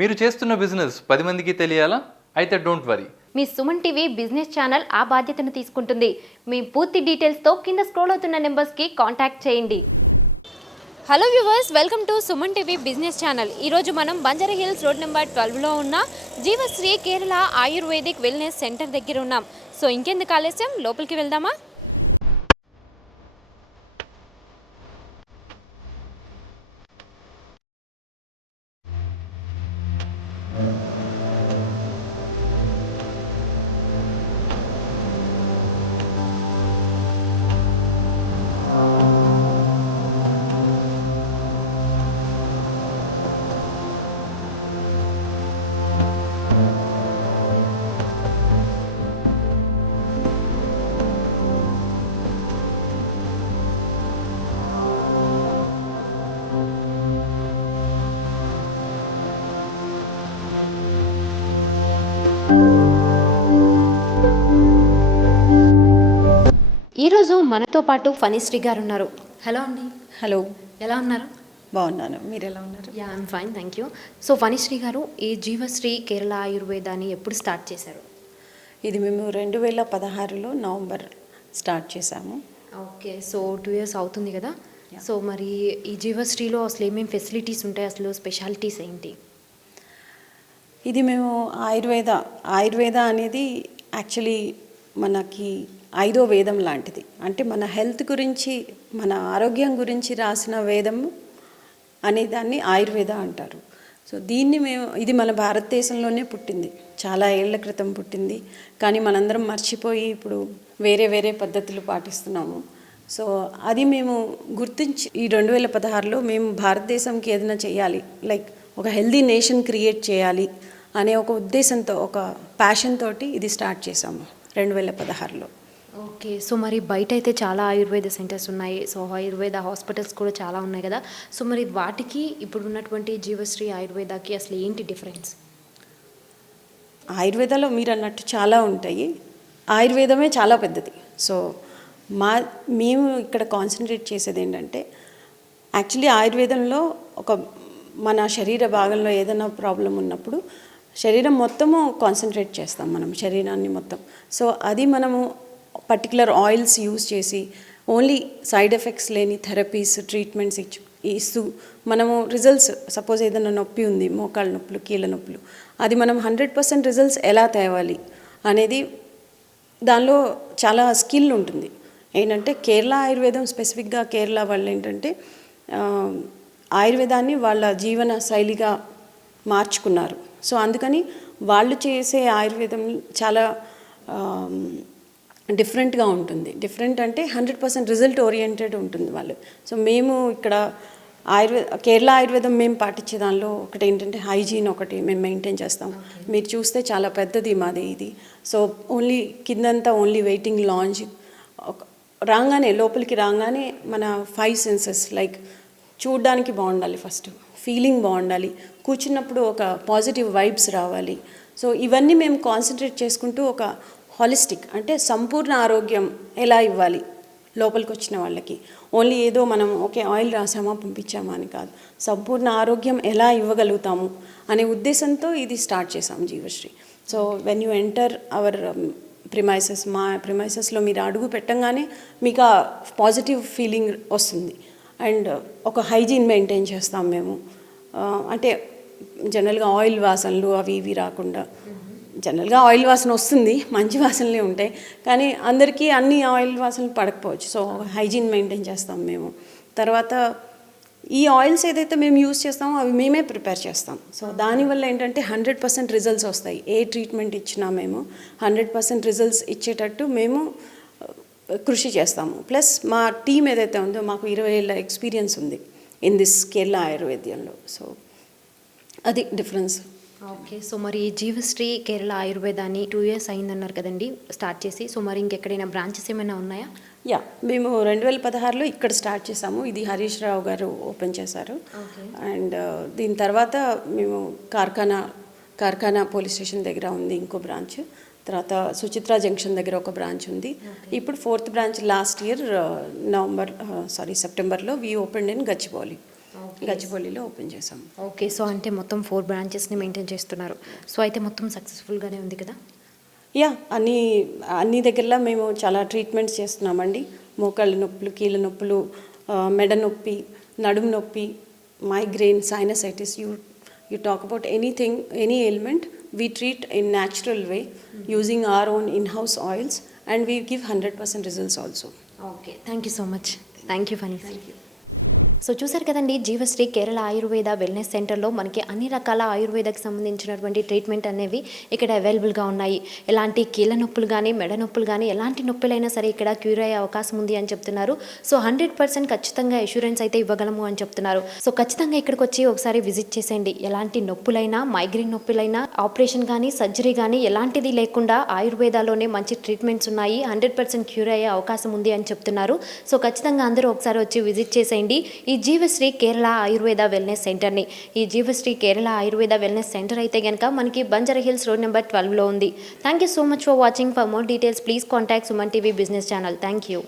మీరు చేస్తున్న బిజినెస్ 10 మందికి తెలియాలా? అయితే don't worry. Me Suman TV business channel ఆ బాధ్యతను తీసుకుంటుంది. మీ పూర్తి డీటెయిల్స్తో కింద స్క్రోల్ అవుతున్న నెంబర్స్కి కాంటాక్ట్ చేయండి. Hello viewers, welcome to Suman TV business channel. ఈరోజు మనం బంజారా హిల్స్ రోడ్ నెంబర్ 12లో ఉన్న జీవశ్రీ కేరళ ఆయుర్వేదిక్ వెల్నెస్ సెంటర్ దగ్గర ఉన్నాం. సో ఇంకెందుకు ఆలస్యం, లోపలికి వెళ్దామా? ఈరోజు మనతో పాటు ఫణిశ్రీ గారు ఉన్నారు. హలో అండి. హలో, ఎలా ఉన్నారు? బాగున్నాను. మీరు ఎలా ఉన్నారు? Yeah, I'm fine, thank you. So Phanisri గారు, ఈ జీవశ్రీ కేరళ ఆయుర్వేదాన్ని ఎప్పుడు స్టార్ట్ చేశారు? ఇది మేము 2016లో నవంబర్ స్టార్ట్ చేశాము. ఓకే, సో 2 years అవుతుంది కదా. సో మరి ఈ జీవశ్రీలో అసలు ఏమేమి ఫెసిలిటీస్ ఉంటాయి, అసలు స్పెషాలిటీస్ ఏంటి? ఇది మేము ఆయుర్వేద అనేది యాక్చువల్లీ మనకి 5వ వేదం లాంటిది. అంటే మన హెల్త్ గురించి, మన ఆరోగ్యం గురించి రాసిన వేదం అనే దాన్ని ఆయుర్వేద అంటారు. సో ఇది మన భారతదేశంలోనే పుట్టింది, చాలా ఏళ్ల క్రితం పుట్టింది. కానీ మనందరం మర్చిపోయి ఇప్పుడు వేరే వేరే పద్ధతులు పాటిస్తున్నాము. సో అది మేము గుర్తించి ఈ 2016లో మేము భారతదేశంకి ఏదైనా చేయాలి, లైక్ ఒక హెల్దీ నేషన్ క్రియేట్ చేయాలి అనే ఒక ఉద్దేశంతో, ఒక ప్యాషన్ తోటి ఇది స్టార్ట్ చేసాము 2016లో. ఓకే, సో మరి బయట అయితే చాలా ఆయుర్వేద సెంటర్స్ ఉన్నాయి, సో ఆయుర్వేద హాస్పిటల్స్ కూడా చాలా ఉన్నాయి కదా. సో మరి వాటికి ఇప్పుడు ఉన్నటువంటి జీవశ్రీ ఆయుర్వేదాకి అసలు ఏంటి డిఫరెన్స్? ఆయుర్వేదంలో మీరు అన్నట్టు చాలా ఉంటాయి, ఆయుర్వేదమే చాలా పెద్దది. సో మేము ఇక్కడ కాన్సన్ట్రేట్ చేసేది ఏంటంటే, యాక్చువల్లీ ఆయుర్వేదంలో మన శరీర భాగంలో ఏదైనా ప్రాబ్లం ఉన్నప్పుడు శరీరం మొత్తము కాన్సన్ట్రేట్ చేస్తాం, మనం శరీరాన్ని మొత్తం. సో అది మనము పర్టికులర్ ఆయిల్స్ యూజ్ చేసి ఓన్లీ సైడ్ ఎఫెక్ట్స్ లేని థెరపీస్, ట్రీట్మెంట్స్ ఇస్తూ మనము రిజల్ట్స్, సపోజ్ ఏదైనా నొప్పి ఉంది, మోకాళ్ళ నొప్పులు, కీళ్ళ నొప్పులు, అది మనం 100% రిజల్ట్స్ ఎలా తేవాలి అనేది దానిలో చాలా స్కిల్ ఉంటుంది. ఏంటంటే కేరళ ఆయుర్వేదం, స్పెసిఫిక్గా కేరళ వాళ్ళు ఏంటంటే ఆయుర్వేదాన్ని వాళ్ళ జీవన శైలిగా మార్చుకున్నారు. సో అందుకని వాళ్ళు చేసే ఆయుర్వేదం చాలా డిఫరెంట్గా ఉంటుంది. డిఫరెంట్ అంటే 100% రిజల్ట్ ఓరియంటెడ్ ఉంటుంది వాళ్ళు. సో మేము ఇక్కడ కేరళ ఆయుర్వేదం మేము పాటించే దానిలో ఒకటి ఏంటంటే హైజీన్ ఒకటి మేము మెయింటైన్ చేస్తాం. మీరు చూస్తే చాలా పెద్దది మాది ఇది. సో ఓన్లీ కిందంతా ఓన్లీ వెయిటింగ్ లాంజ్, లోపలికి రాగానే మన 5 సెన్సెస్, లైక్ చూడడానికి బాగుండాలి, ఫస్ట్ ఫీలింగ్ బాగుండాలి, కూర్చున్నప్పుడు ఒక పాజిటివ్ వైబ్స్ రావాలి. సో ఇవన్నీ మేము కాన్సన్ట్రేట్ చేసుకుంటూ ఒక హాలిస్టిక్, అంటే సంపూర్ణ ఆరోగ్యం ఎలా ఇవ్వాలి లోపలికి వచ్చిన వాళ్ళకి. ఓన్లీ ఏదో మనం ఆయిల్ రాసామా పంపించామా అని కాదు, సంపూర్ణ ఆరోగ్యం ఎలా ఇవ్వగలుగుతాము అనే ఉద్దేశంతో ఇది స్టార్ట్ చేసాం Jeevasri. So when you enter our premises, మా ప్రిమైసెస్లో మీరు అడుగు పెట్టంగానే మీకు ఆ పాజిటివ్ ఫీలింగ్ వస్తుంది. అండ్ ఒక హైజీన్ మెయింటైన్ చేస్తాం మేము. అంటే జనరల్గా ఆయిల్ వాసనలు అవి ఇవి రాకుండా, జనరల్గా ఆయిల్ వాసన వస్తుంది, మంచి వాసనలే ఉంటాయి, కానీ అందరికీ అన్ని ఆయిల్ వాసనలు పడకపోవచ్చు. సో హైజీన్ మెయింటైన్ చేస్తాం మేము. తర్వాత ఈ ఆయిల్స్ ఏదైతే మేము యూజ్ చేస్తామో అవి మేమే ప్రిపేర్ చేస్తాం. సో దానివల్ల ఏంటంటే 100% రిజల్ట్స్ వస్తాయి. ఏ ట్రీట్మెంట్ ఇచ్చినా మేము 100% రిజల్ట్స్ ఇచ్చేటట్టు మేము కృషి చేస్తాము. ప్లస్ మా టీం ఏదైతే ఉందో, మాకు 20 ఏళ్ళ ఎక్స్పీరియన్స్ ఉంది ఇన్ దిస్ కేరళ ఆయుర్వేద్యంలో. సో అది డిఫరెన్స్. ఓకే, సో మరి జీవశ్రీ కేరళ ఆయుర్వేదాన్ని 2 years అయిందన్నారు కదండి స్టార్ట్ చేసి. సో మరి ఇంకెక్కడైనా బ్రాంచెస్ ఏమైనా ఉన్నాయా? యా, మేము 2016లో ఇక్కడ స్టార్ట్ చేసాము. ఇది హరీష్ రావు గారు ఓపెన్ చేశారు. అండ్ దీని తర్వాత మేము కార్ఖానా పోలీస్ స్టేషన్ దగ్గర ఉంది ఇంకో బ్రాంచ్. తర్వాత సుచిత్ర జంక్షన్ దగ్గర ఒక బ్రాంచ్ ఉంది. ఇప్పుడు 4th బ్రాంచ్ లాస్ట్ ఇయర్ సెప్టెంబర్లో వీ ఓపెన్డ్ ఇన్ గచ్చిబౌలి. గచ్చిబౌలిలో ఓపెన్ చేసాం. ఓకే, సో అంటే మొత్తం 4 బ్రాంచెస్ని మెయింటైన్ చేస్తున్నారు. సో అయితే మొత్తం సక్సెస్ఫుల్గానే ఉంది కదా? యా, అన్ని దగ్గరలో మేము చాలా ట్రీట్మెంట్స్ చేస్తున్నామండి. మోకాళ్ళ నొప్పులు, కీళ్ళ నొప్పులు, మెడ నొప్పి, నడుము నొప్పి, migraine, sinusitis, you talk about anything, any ailment, we treat in natural way using our own in-house oils, and we give 100% results also. Okay, thank you so much. Thank you Phani. సో చూసారు కదండి, జీవశ్రీ కేరళ ఆయుర్వేద వెల్నెస్ సెంటర్లో మనకి అన్ని రకాల ఆయుర్వేదకు సంబంధించినటువంటి treatment అనేవి ఇక్కడ అవైలబుల్గా ఉన్నాయి. ఎలాంటి కీళ్ళ నొప్పులు కానీ, మెడ నొప్పులు కానీ, ఎలాంటి నొప్పులైనా సరే ఇక్కడ క్యూర్ అయ్యే అవకాశం ఉంది అని చెప్తున్నారు. సో 100% ఖచ్చితంగా ఇన్సూరెన్స్ అయితే ఇవ్వగలము అని చెప్తున్నారు. సో ఖచ్చితంగా ఇక్కడికి వచ్చి ఒకసారి విజిట్ చేసేయండి. ఎలాంటి నొప్పులైనా, మైగ్రేన్ నొప్పులైనా, ఆపరేషన్ కానీ, సర్జరీ కానీ ఎలాంటిది లేకుండా ఆయుర్వేదాలోనే మంచి ట్రీట్మెంట్స్ ఉన్నాయి. 100% క్యూర్ అయ్యే అవకాశం ఉంది అని చెప్తున్నారు. సో ఖచ్చితంగా అందరూ ఒకసారి వచ్చి విజిట్ చేసేయండి ఈ జీవశ్రీ కేరళ ఆయుర్వేద వెల్నెస్ సెంటర్ని. ఈ జీవశ్రీ కేరళ ఆయుర్వేద వెల్నెస్ సెంటర్ అయితే కనుక మనకి బంజారా హిల్స్ రోడ్ నెంబర్ 12లో ఉంది. Thank you so much for watching. For more details please contact Suman TV business channel. Thank you.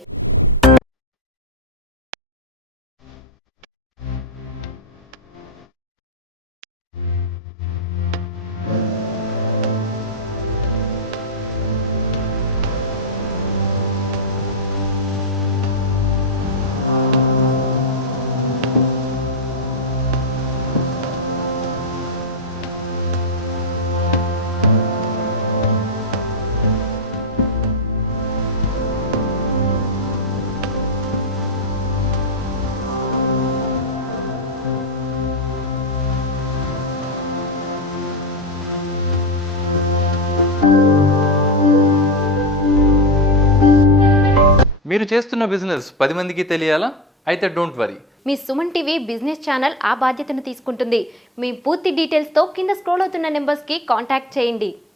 మీరు చేస్తున్న బిజినెస్ 10 మందికి తెలియాలా? అయితే don't worry. Me Suman TV business channel ఆ బాధ్యతను తీసుకుంటుంది. మీ పూర్తి డీటెయిల్స్తో కింద స్క్రోల్ అవుతున్న నెంబర్స్కి కాంటాక్ట్ చేయండి.